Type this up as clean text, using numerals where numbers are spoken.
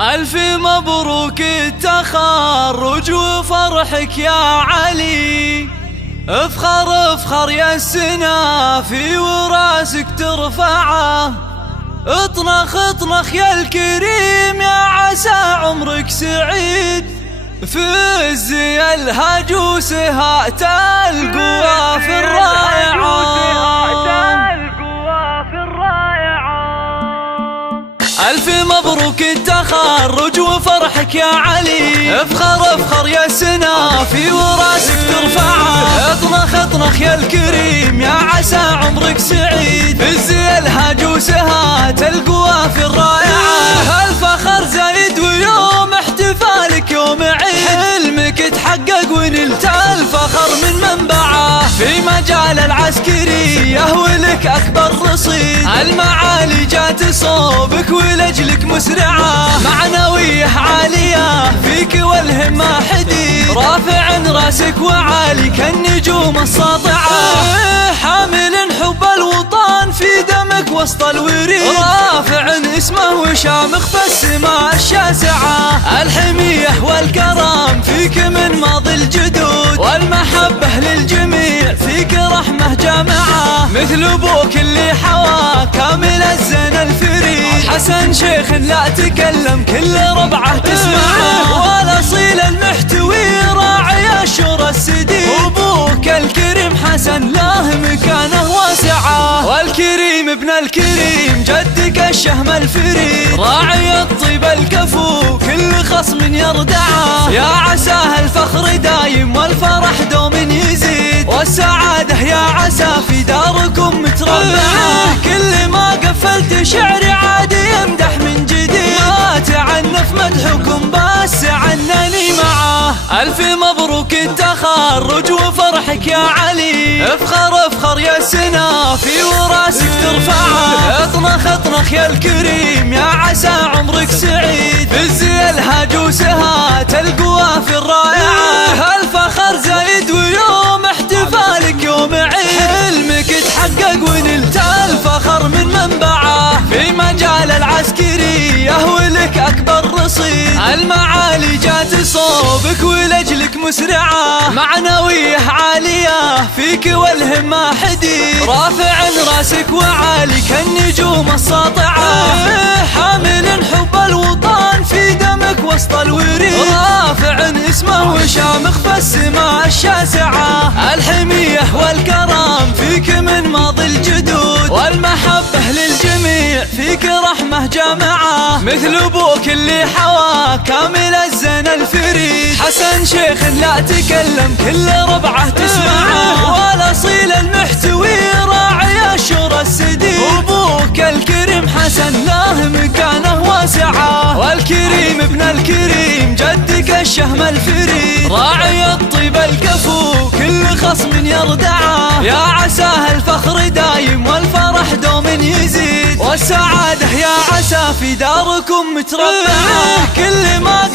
ألف مبروك التخرج وفرحك يا علي. افخر افخر يا السنافي وراسك ترفعه. اطنخ اطنخ يا الكريم يا عسى عمرك سعيد. فز يا الهجوس هات القوى في الرايعة. ألف مبروك التخرج وفرحك يا علي. افخر افخر يا السنافي وراسك ترفعه. اطنخ اطنخ يا الكريم يا عسى عمرك سعيد. فز يا الهجوس هات القوى في الرايعة. الفخر زايد ويوم احتفالك يوم عيد. حلمك تحقق ونلت الفخر من منبعه. في مجال العسكرية ولك أكبر رصيد. المعالي جات صوبك ولأجلك مسرعة. معنوية عالية فيك والهمة حديد. رافع راسك وعالي كالنجوم الساطعة. حامل حب الوطن في دمك وسط الوريد. رافع اسمه وشامخ في السماء الشاسعة. الحمية والكرم فيك من ماضي الجدود. والمحبة للجميع فيك رحمة جامعة. مثل ابوك اللي حوى كامل الزين الفريد. حسن شيخ لا تكلم كل ربعه تسمعه. والاصيل المحتوي راعي الشورى السديد. ابوك الكريم حسن له مكانه واسعه. والكريم ابن الكريم جدك الشهم الفريد. راعي الطيب الكفو كل خصم يردعه. يا عساه الفخر دايم والفرح دوم يزيد. والسعادة يا عسى في داركم متربعة. كل ما قفلت شعري عادي يمدح من جديد. ما تعنف مدحكم بس عنني معاه. ألف مبروك التخرج وفرحك يا علي. افخر افخر يا السنافي وراسك ترفعه. اطنخ اطنخ يا الكريم يا عسى عمرك سعيد. فز يا الهجوس هات القوى في الرايعة. الفخر زايد ويوم احتفالك يوم عيد. حلمك تحقق ونلت الفخر من منبعه. في مجال العسكرية ولك أكبر رصيد. المعالي جات صوبك ولأجلك مسرعة. معنوية عالية فيك والهمة حديد. رافع راسك وعالي كالنجوم الساطعة. حامل حب الوطن في دمك وسط الوريد. رافع اسمه وشامخ في السماء الشاسعة. الحمية والكرم فيك من ماضي الجدود. والمحبة للجميع فيك رحمة جامعة. مثل ابوك اللي حوى كامل الزين الفريد. حسن شيخ لا تكلم كل ربعه تسمعه. والاصيل المحتوي راعي الشورى السديد. ابوك الكريم حسن له مكانه واسعه. والكريم ابن الكريم جدك الشهم الفريد. راعي الطيب الكفو كل خصم يردعه. يا عساه الفخر دايم والفرح دوم يزيد. والسعادة يا عسى في داركم متربعة. كل ما